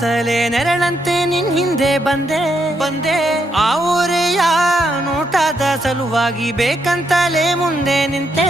ಅಂತಲೇ ನೆರಳಂತೆ ನಿನ್ ಹಿಂದೆ ಬಂದೆ ಆ ಊರೆಯ ನೋಟದ ಸಲುವಾಗಿ ಬೇಕಂತಲೇ ಮುಂದೆ ನಿಂತೆ